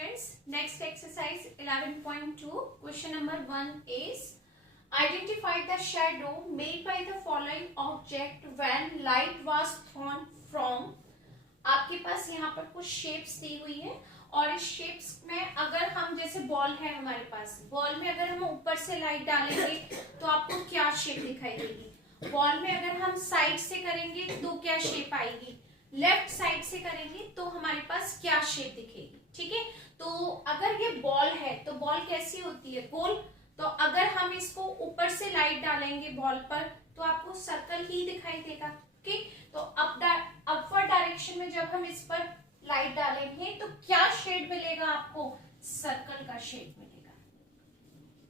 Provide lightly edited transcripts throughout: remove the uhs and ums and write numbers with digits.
students, next exercise 11.2 question number 1 is identify the shadow made by the following object when light was thrown from। आपके पास यहाँ पर कुछ shapes दी हुई है और इस शेप्स में अगर हम जैसे बॉल है हमारे पास, बॉल में अगर हम ऊपर से लाइट डालेंगे तो आपको क्या शेप दिखाई देगी। बॉल में अगर हम साइड से करेंगे तो क्या शेप आएगी, लेफ्ट साइड से करेंगे तो हमारे पास क्या शेप दिखेगी। ठीक है, तो अगर ये बॉल है तो बॉल कैसी होती है, गोल। तो अगर हम इसको ऊपर से लाइट डालेंगे बॉल पर तो आपको सर्कल ही दिखाई देगा। ठीक, तो अपवर्ड डायरेक्शन में जब हम इस पर लाइट डालेंगे तो क्या शेड मिलेगा आपको, सर्कल का शेड मिलेगा।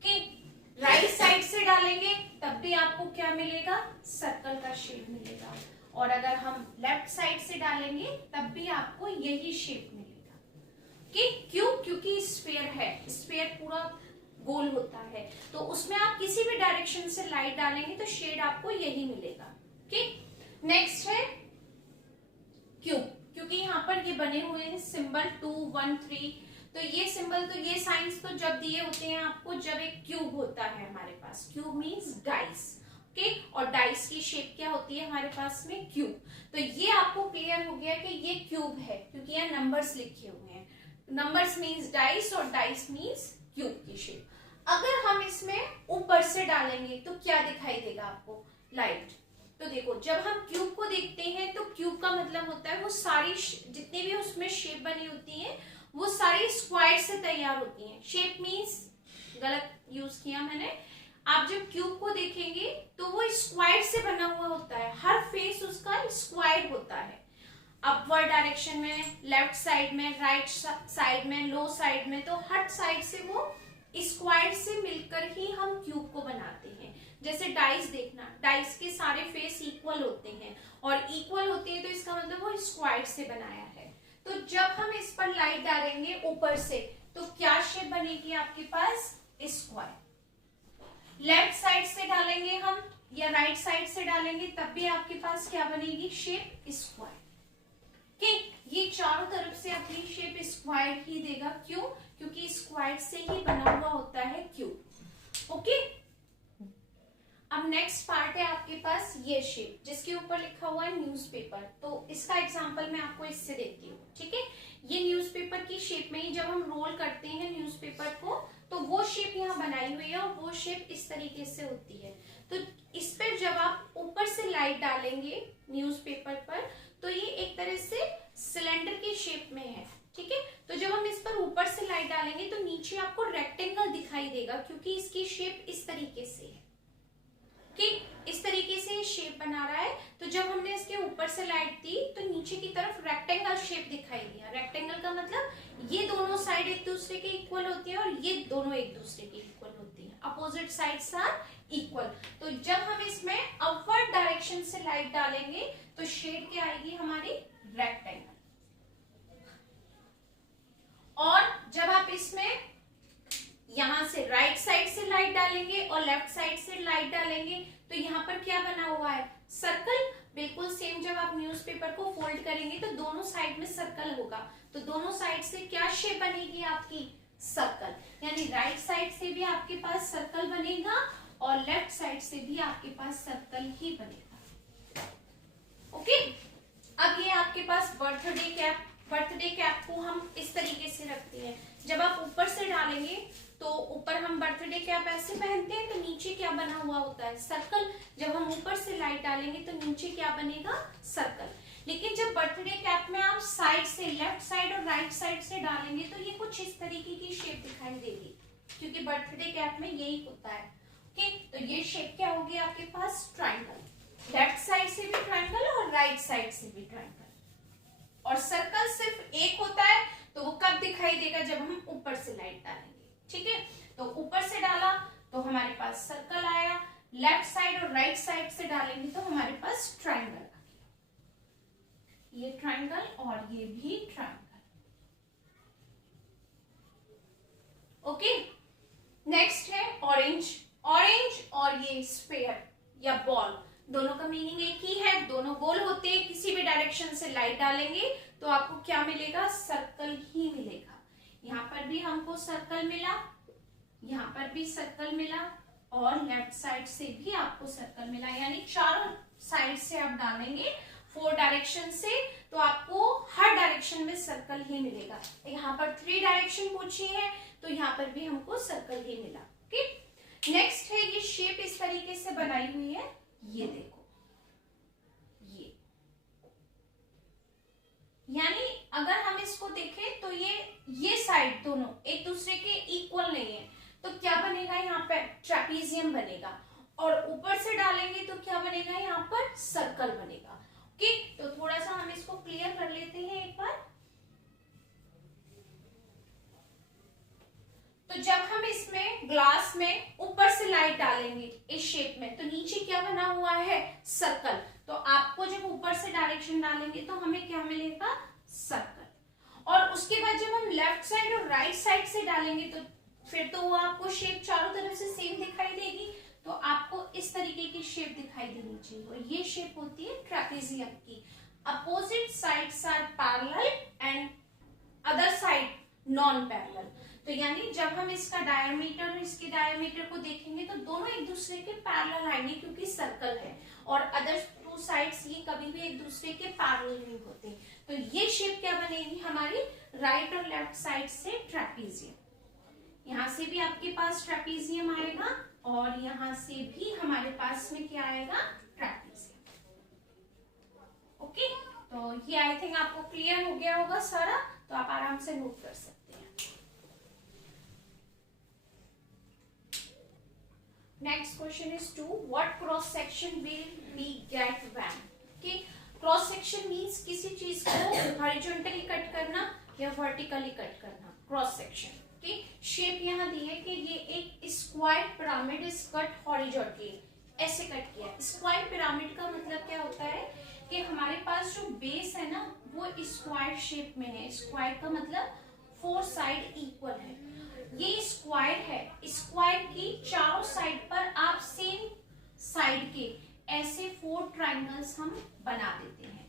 ठीक, राइट साइड से डालेंगे तब भी आपको क्या मिलेगा, सर्कल का शेड मिलेगा। और अगर हम लेफ्ट साइड से डालेंगे तब भी आपको यही शेप मिलेगा। क्यों, क्योंकि स्फीयर है, स्फीयर पूरा गोल होता है तो उसमें आप किसी भी डायरेक्शन से लाइट डालेंगे तो शेड आपको यही मिलेगा। ठीक, नेक्स्ट है क्यूब, क्योंकि यहाँ पर ये बने हुए हैं सिंबल 2 1 3, तो ये सिंबल तो ये साइंस तो जब दिए होते हैं आपको जब एक क्यूब होता है हमारे पास। Cube means dice. ओके, और डाइस की शेप क्या होती है हमारे पास में, क्यूब। तो ये आपको क्लियर हो गया कि ये क्यूब है क्योंकि यहाँ नंबर्स लिखे हुए हैं। नंबर्स मींस डाइस और डाइस मींस क्यूब की शेप। अगर हम इसमें ऊपर से डालेंगे तो क्या दिखाई देगा आपको, लाइट। तो देखो, जब हम क्यूब को देखते हैं तो क्यूब का मतलब होता है वो सारी जितनी भी उसमें शेप बनी होती है वो सारी स्क्वायर से तैयार होती हैं। शेप मींस गलत यूज किया मैंने। आप जब क्यूब को देखेंगे तो वो स्क्वायर से बना हुआ होता है, हर फेस उसका स्क्वायर होता है। अपवर्ड डायरेक्शन में, लेफ्ट साइड में, राइट साइड में, लो साइड में, तो हर साइड से वो स्क्वायर से मिलकर ही हम क्यूब को बनाते हैं। जैसे डाइस देखना, डाइस के सारे फेस इक्वल होते हैं और इक्वल होते हैं तो इसका मतलब वो स्क्वायर से बनाया है। तो जब हम इस पर लाइट डालेंगे ऊपर से तो क्या शेप बनेगी आपके पास, स्क्वायर। लेफ्ट साइड से डालेंगे हम या राइट साइड से डालेंगे तब भी आपके पास क्या बनेगी, शेप स्क्वायर। ठीक, ये चारों तरफ से अपनी शेप स्क्वायर ही देगा। क्यों, क्योंकि स्क्वायर से ही बना हुआ होता है क्यूब। ओके, अब नेक्स्ट पार्ट है आपके पास ये शेप जिसके ऊपर लिखा हुआ है न्यूज़पेपर। तो इसका एग्जांपल मैं आपको इससे देती हूँ। ठीक है, ये न्यूज़पेपर की शेप में ही जब हम रोल करते हैं न्यूज़पेपर को तो वो शेप यहाँ बनाई हुई है और वो शेप इस तरीके से होती है। तो इस पर जब आप ऊपर से लाइट डालेंगे न्यूज़पेपर पर तो ये एक तरह से सिलेंडर की शेप में है। ठीक है, तो जब हम इस पर ऊपर से लाइट डालेंगे तो नीचे आपको रेक्टेंगल दिखाई देगा क्योंकि इसकी शेप इस तरीके से है। ठीक, इस तरीके से ये शेप बना रहा है। तो जब हमने इसके ऊपर से लाइट दी तो नीचे की तरफ रेक्टेंगल शेप दिखाई दिया। रेक्टेंगल का मतलब ये दोनों साइड एक दूसरे के इक्वल होती है और ये दोनों एक दूसरे के इक्वल होती है, अपोजिट साइड्स आर इक्वल। तो जब हम इसमें अपवर्ड डायरेक्शन से लाइट डालेंगे तो शेड क्या आएगी हमारी, रेक्टेंगल। और जब आप इसमें यहां से राइट साइड से लाइट डालेंगे और लेफ्ट साइड से लाइट डालेंगे तो यहाँ पर क्या बना हुआ है, सर्कल। बिल्कुल सेम, जब आप न्यूज़पेपर को फोल्ड करेंगे तो दोनों साइड में सर्कल होगा। तो दोनों साइड से क्या शेप बनेगी आपकी, सर्कल। यानी राइट साइड से भी आपके पास सर्कल बनेगा और लेफ्ट साइड से भी आपके पास सर्कल ही बनेगा। ओके, अब ये आपके पास बर्थडे कैप। बर्थडे कैप को हम इस तरीके से रखते हैं। जब आप ऊपर से डालेंगे तो ऊपर हम बर्थडे कैप ऐसे पहनते हैं तो नीचे क्या बना हुआ होता है, सर्कल। जब हम ऊपर से लाइट डालेंगे तो नीचे क्या बनेगा, सर्कल। लेकिन जब बर्थडे कैप में आप साइड से, लेफ्ट साइड और राइट साइड से डालेंगे तो ये कुछ इस तरीके की शेप दिखाई देगी क्योंकि बर्थडे कैप में यही होता है। ओके, तो ये शेप क्या होगी आपके पास, ट्राइंगल। लेफ्ट साइड से भी ट्राइंगल और राइट साइड से भी ट्राइंगल। और सर्कल सिर्फ एक होता है तो वो कब दिखाई देगा, जब हम ऊपर से लाइट डालेंगे। ठीक है, तो ऊपर से डाला तो हमारे पास सर्कल आया, लेफ्ट साइड और राइट साइड से डालेंगे तो हमारे पास ट्राइंगल आ गया। ये ट्राइंगल और ये भी ट्राइंगल। ओके, नेक्स्ट है ऑरेंज। ऑरेंज और ये स्फीयर या बॉल, दोनों का मीनिंग एक ही है, दोनों गोल होते हैं। किसी भी डायरेक्शन से लाइट डालेंगे तो आपको क्या मिलेगा, सर्कल ही मिलेगा। यहाँ हमको सर्कल मिला, यहाँ पर भी सर्कल मिला और लेफ्ट साइड से भी आपको सर्कल मिला, यानी चारों साइड से आप डालेंगे 4 डायरेक्शन से तो आपको हर डायरेक्शन में सर्कल ही मिलेगा। यहाँ पर 3 डायरेक्शन पूछी है तो यहाँ पर भी हमको सर्कल ही मिला। ओके, नेक्स्ट है ये शेप इस तरीके से बनाई हुई है, ये देखो, यानी अगर हम इसको देखें तो ये साइड दोनों एक दूसरे के इक्वल नहीं है, तो क्या बनेगा यहाँ पे ट्रेपीजियम बनेगा, और ऊपर से डालेंगे तो क्या बनेगा यहाँ पर सर्कल बनेगा। ओके, तो थोड़ा सा हम इसको क्लियर कर लेते हैं एक बार। तो जब हम इसमें ग्लास में ऊपर से लाइट डालेंगे इस शेप में, तो नीचे क्या बना हुआ है सर्कल, तो आपको जब ऊपर से डायरेक्शन डालेंगे तो हमें क्या मिलेगा सर्कल, और उसके बाद जब हम लेफ्ट साइड और राइट साइड से डालेंगे तो फिर तो वो आपको शेप चारों तरफ से सेम दिखाई देगी, तो आपको इस तरीके की शेप दिखाई देनी चाहिए, और ये शेप होती है ट्रेपेजियम की। Opposite sides are parallel and other side non parallel, तो यानी जब हम इसका डायमीटर और इसके डायमीटर को देखेंगे तो दोनों एक दूसरे के पैरेलल आएंगे क्योंकि सर्कल है, और अदर 2 साइड्स ये कभी भी एक दूसरे के पैरेलल नहीं होते। तो ये शेप क्या बनेगी हमारी राइट और लेफ्ट साइड से ट्रेपेजियम, यहाँ से भी आपके पास ट्रेपेजियम आएगा और यहाँ से भी हमारे पास में क्या आएगा ट्रेपेजियम। ओके, तो ये आई थिंक आपको क्लियर हो गया होगा सारा, तो आप आराम से नोट कर सकते हैं। Next question is 2, what cross section will we get when. कि क्रॉस सेक्शन मींस किसी चीज को हॉरिजॉन्टली कट करना या वर्टिकली कट करना, क्रॉस सेक्शन की शेप यहाँ दी है कि ये एक square pyramid is cut horizontally, ऐसे कट किया। स्क्वायर पिरामिड का मतलब क्या होता है कि हमारे पास जो बेस है ना वो स्क्वायर शेप में है, स्क्वायर का मतलब 4 साइड इक्वल है, ये स्क्वायर है, स्क्वायर की चारों साइड पर आप सेम साइड के ऐसे 4 ट्रायंगल्स हम बना देते हैं,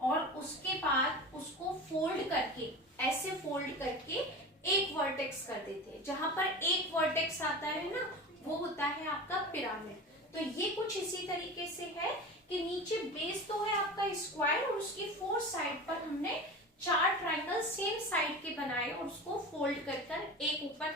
और उसके बाद उसको फोल्ड करके ऐसे फोल्ड करके एक वर्टेक्स कर देते हैं, जहां पर एक वर्टेक्स आता है ना वो होता है आपका पिरामिड। तो ये कुछ इसी तरीके से है कि नीचे बेस तो है आपका स्क्वायर और उसकी 4 साइड पर हमने 4 ट्रायंगल सेम साइड के बनाए और उसको फोल्ड कर एक ऊपर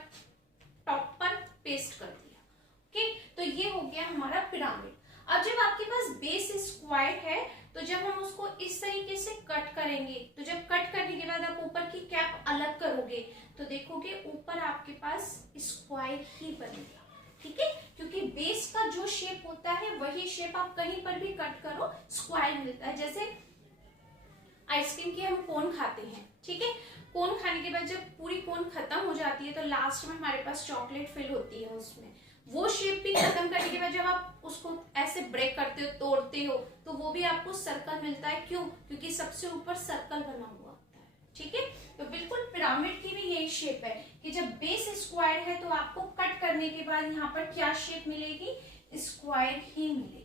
टॉप पर पेस्ट कर दिया। ओके, तो ये हो गया हमारा पिरामिड। अब जब आपके पास बेस स्क्वायर है तो जब हम उसको इस तरीके से कट करेंगे, तो जब कट करने के बाद आप ऊपर की कैप अलग करोगे तो देखोगे ऊपर आपके पास स्क्वायर ही बनेगा। ठीक है, क्योंकि बेस का जो शेप होता है वही शेप आप कहीं पर भी कट करो स्क्वायर मिलता है। जैसे आइसक्रीम की हम कोन खाते हैं, ठीक है, कोन खाने के बाद जब पूरी कोन खत्म हो जाती है तो लास्ट में हमारे पास चॉकलेट फिल होती है उसमें, वो शेप भी खत्म करने के बाद जब आप उसको ऐसे ब्रेक करते हो, तोड़ते हो, तो वो भी आपको सर्कल मिलता है। क्यों? क्योंकि सबसे ऊपर सर्कल बना हुआ होता है। ठीक है, तो बिल्कुल पिरामिड की भी यही शेप है कि जब बेस स्क्वायर है तो आपको कट करने के बाद यहाँ पर क्या शेप मिलेगी, स्क्वायर ही मिलेगी।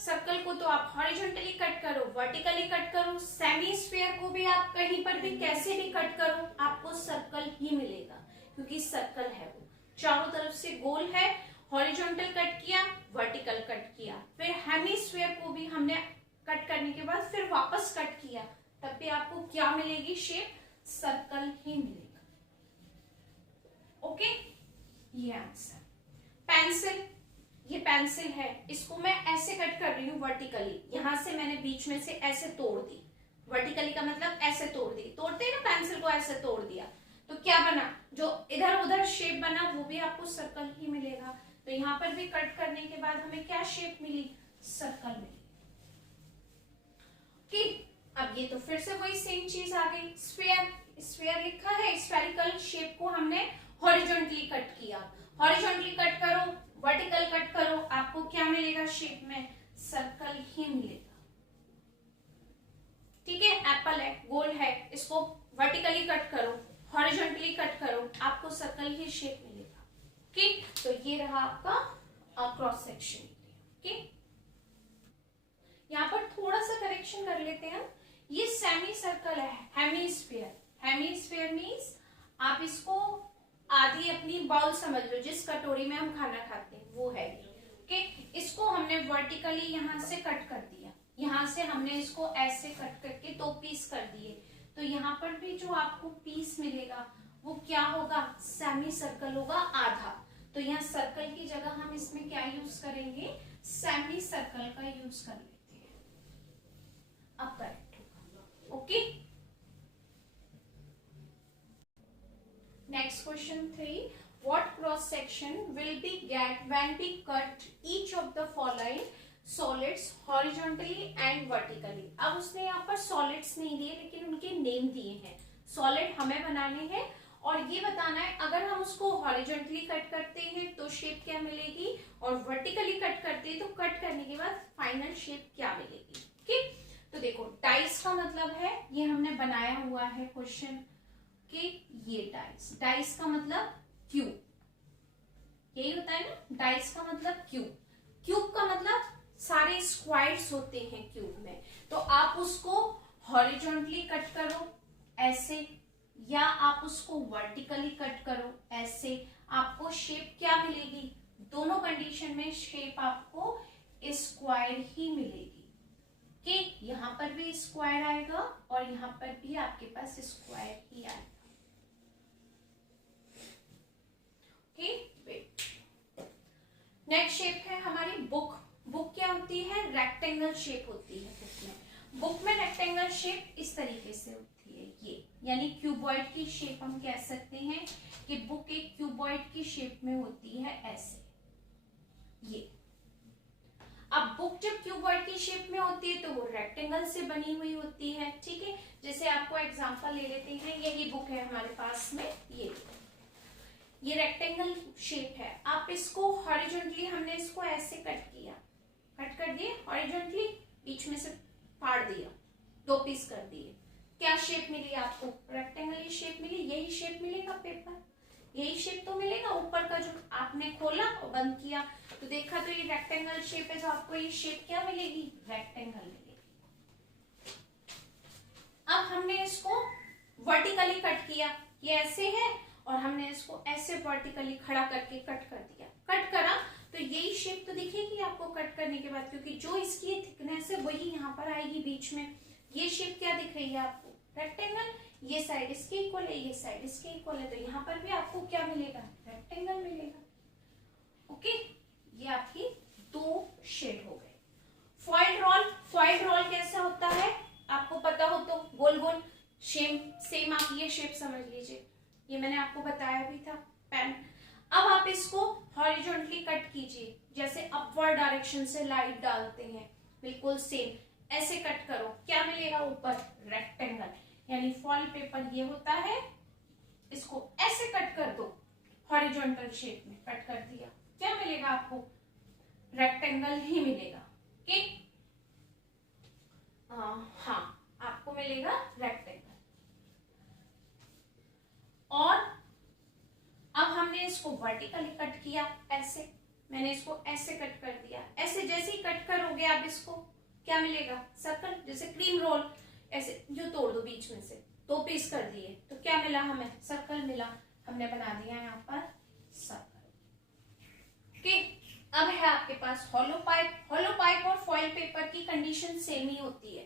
सर्कल को तो आप हॉरिजॉन्टली कट करो, वर्टिकली कट करो, सेमी स्फीयर को भी आप कहीं पर भी कैसे भी कट करो आपको सर्कल ही मिलेगा, क्योंकि सर्कल है वो चारों तरफ से गोल है। हॉरिजॉन्टल कट किया, वर्टिकल कट किया, फिर हेमिस्फीयर को भी हमने कट करने के बाद फिर वापस कट किया, तब भी आपको क्या मिलेगी शेप, सर्कल ही मिलेगा। ओके, ये आंसर। पेंसिल, ये पेंसिल है, इसको मैं ऐसे कट कर रही हूँ वर्टिकली, यहां से मैंने बीच में से ऐसे तोड़ दी, वर्टिकली का मतलब ऐसे तोड़ दी, तोड़ते हैं ना पेंसिल को, ऐसे तोड़ दिया तो क्या बना, जो इधर उधर शेप बना वो भी आपको सर्कल ही मिलेगा। तो यहाँ पर भी कट करने के बाद हमें क्या शेप मिली, सर्कल मिली। अब ये तो फिर से वही सेम चीज आ गई। स्फीयर, स्फीयर लिखा है, स्फेरिकल शेप को हमने हॉरिजॉन्टली कट किया, हॉरिजॉन्टली कट करो, वर्टिकल कट करो, आपको क्या मिलेगा शेप में, सर्कल ही मिलेगा। ठीक है, एप्पल है, गोल है, इसको वर्टिकली कट करो, हॉरिजॉन्टली कट करो, आपको सर्कल ही शेप मिलेगा। ठीक, तो ये रहा आपका क्रॉस सेक्शन। ठीक, यहाँ पर थोड़ा सा करेक्शन कर लेते हैं हम, ये सेमी सर्कल है हेमीस्फीयर, हेमीस्फीयर मीन्स आप इसको आधी अपनी बाउल समझ लो, जिस कटोरी में हम खाना खाते हैं वो है ये। ओके, इसको हमने वर्टिकली यहाँ से कट कर दिया, यहाँ से हमने इसको ऐसे कट करके 2 पीस कर दिए, तो यहाँ पर भी जो आपको पीस मिलेगा वो क्या होगा, सेमी सर्कल होगा, आधा। तो यहाँ सर्कल की जगह हम इसमें क्या यूज करेंगे, सेमी सर्कल का यूज कर लेते हैं। अब करेक्ट होगा। Okay, next question 3, what cross section will be get when we cut each of the following solids horizontally and vertically। अब उसने यहाँ पर solids नहीं दिए लेकिन उनके नेम दिए हैं। सॉलिड हमें बनाने हैं और ये बताना है अगर हम उसको हॉरिजॉन्टली कट करते हैं तो शेप क्या मिलेगी, और वर्टिकली कट करते हैं तो कट करने के बाद फाइनल शेप क्या मिलेगी। ओके, तो देखो डाइस का मतलब है, ये हमने बनाया हुआ है क्वेश्चन कि ये डाइस, डाइस का मतलब क्यूब, यही होता है ना, डाइस का मतलब क्यूब, क्यूब का मतलब सारे स्क्वायर्स होते हैं क्यूब में। तो आप उसको हॉरिजॉन्टली कट करो ऐसे, या आप उसको वर्टिकली कट करो ऐसे, आपको शेप क्या मिलेगी, दोनों कंडीशन में शेप आपको स्क्वायर ही मिलेगी। कि यहाँ पर भी स्क्वायर आएगा और यहाँ पर भी आपके पास स्क्वायर ही आएगा। ओके, वेट, नेक्स्ट शेप है हमारी बुक। बुक क्या होती है, रेक्टेंगल शेप होती है बुक में। बुक में रेक्टेंगल शेप इस तरीके से होती है, ये यानी क्यूबॉइड की शेप हम कह सकते हैं कि बुक एक क्यूबॉइड की शेप में होती है ऐसे, ये। अब बुक जब क्यूबॉइड की शेप में होती है तो वो रेक्टेंगल से बनी हुई होती है, ठीक है। जैसे आपको एग्जांपल ले लेते हैं, यही बुक है हमारे पास में, ये रेक्टेंगल शेप है। आप इसको हॉरिजॉन्टली, हमने इसको ऐसे कट किया, कट कर दिए हॉरिजॉन्टली, बीच में से फाड़ दिया, 2 पीस कर दिए, क्या शेप मिली आपको, रेक्टेंगल की शेप मिली। यही शेप मिलेगा पेपर, यही शेप तो मिलेगा। ऊपर का जो आपने खोला और बंद किया तो देखा तो ये रेक्टेंगल शेप है, तो आपको ये शेप क्या मिलेगी, रेक्टेंगल मिलेगी। अब हमने इसको वर्टिकली कट किया, ये ऐसे है, और हमने इसको ऐसे वर्टिकली खड़ा करके कट कर दिया, कट करा तो यही शेप तो दिखेगी आपको कट करने के बाद, क्योंकि जो इसकी थिकनेस है वही यहाँ पर आएगी बीच में। ये शेप क्या दिख रही है आपको, रेक्टेंगल। ये साइड इसके इक्वल है, ये साइड इसके इक्वल है, तो यहाँ पर भी आपको क्या मिलेगा, रेक्टेंगल मिलेगा। ओके, ये आपकी 2 शेड हो गए। फॉइल रोल, फॉइल रोल कैसा होता है आपको पता हो तो, गोल गोल सेम आप ये शेप समझ लीजिए, ये मैंने आपको बताया भी था, पेन। अब आप इसको हॉरिजॉन्टली कट कीजिए, जैसे अपवर्ड डायरेक्शन से लाइट डालते हैं, बिल्कुल सेम ऐसे कट करो, क्या मिलेगा ऊपर, रेक्टेंगल। यानी फॉइल पेपर ये होता है, इसको ऐसे कट कर दो, हॉरिजॉन्टल शेप में कट कर दिया, क्या मिलेगा आपको, रेक्टेंगल ही मिलेगा। ओके, हाँ, आपको मिलेगा रेक्टेंगल। और अब हमने इसको वर्टिकली कट किया ऐसे, मैंने इसको ऐसे कट कर दिया, ऐसे जैसे ही कट करोगे आप इसको क्या मिलेगा, सर्कल। जैसे क्रीम रोल ऐसे जो तोड़ दो बीच में से, 2 पीस कर दिए तो क्या मिला हमें, सर्कल मिला, हमने बना दिया यहाँ पर सर्कल। ओके, अब है आपके पास हॉलो पाइप। हॉलो पाइप और फॉइल पेपर की कंडीशन सेम ही होती है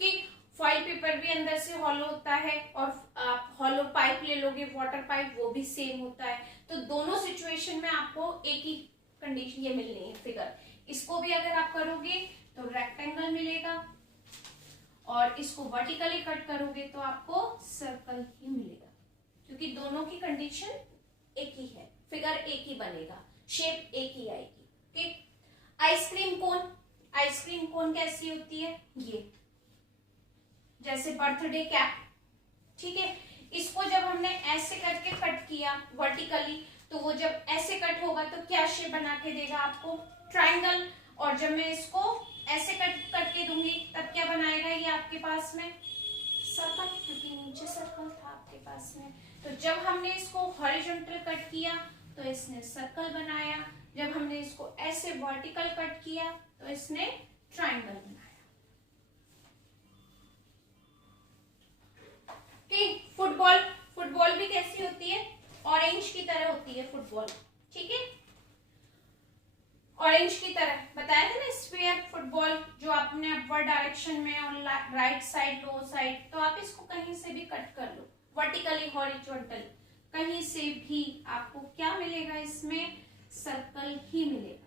कि फॉइल पेपर भी अंदर से हॉलो होता है, और आप हॉलो पाइप ले लोगे, वाटर पाइप, वो भी सेम होता है। तो दोनों सिचुएशन में आपको एक ही कंडीशन ये मिलनी है फिगर। इसको भी अगर आप करोगे तो रेक्टेंगल मिलेगा, और इसको वर्टिकली कट करोगे तो आपको सर्कल ही मिलेगा, क्योंकि दोनों की कंडीशन एक ही है, फिगर एक ही बनेगा, शेप एक ही आएगी। Okay, ice cream cone. Ice cream cone कैसी होती है, ये जैसे बर्थडे कैप, ठीक है। इसको जब हमने ऐसे करके कट किया वर्टिकली, तो वो जब ऐसे कट होगा तो क्या शेप बना के देगा आपको, ट्रायंगल। और जब मैं इसको ऐसे कट करके दूंगी तब क्या बनाएगा ये आपके पास में, सर्कल, क्योंकि नीचे सर्कल था आपके पास में। तो जब हमने इसको हॉरिजॉन्टल कट किया तो इसने सर्कल बनाया, जब हमने इसको ऐसे वर्टिकल कट किया तो इसने ट्रायंगल बनाया। की तरह होती है फुटबॉल, ठीक है, ऑरेंज की तरह बताया था ना, स्फीयर फुटबॉल जो आपने अपवर्ड डायरेक्शन में और राइट साइड लो साइड, तो आप इसको कहीं से भी कट कर लो, वर्टिकली हॉरिजॉन्टल कहीं से भी आपको क्या मिलेगा, इसमें सर्कल ही मिलेगा।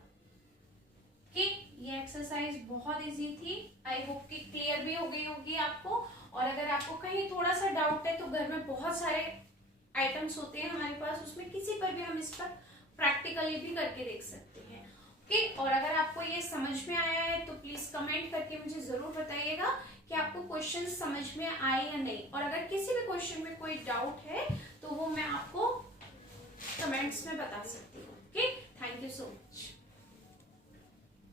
ठीक, ये एक्सरसाइज बहुत इजी थी, आई होप कि क्लियर भी हो गई होगी आपको। और अगर आपको कहीं थोड़ा सा डाउट है तो घर में बहुत सारे आइटम्स होते हैं हमारे पास, उसमें किसी पर भी हम इस पर प्रैक्टिकली भी करके देख सकते हैं। ओके, और अगर आपको ये समझ में आया है तो प्लीज कमेंट करके मुझे जरूर बताइएगा कि आपको क्वेश्चन समझ में आए या नहीं, और अगर किसी भी क्वेश्चन में कोई डाउट है तो वो मैं आपको कमेंट्स में बता सकती हूँ। Okay, thank you so much.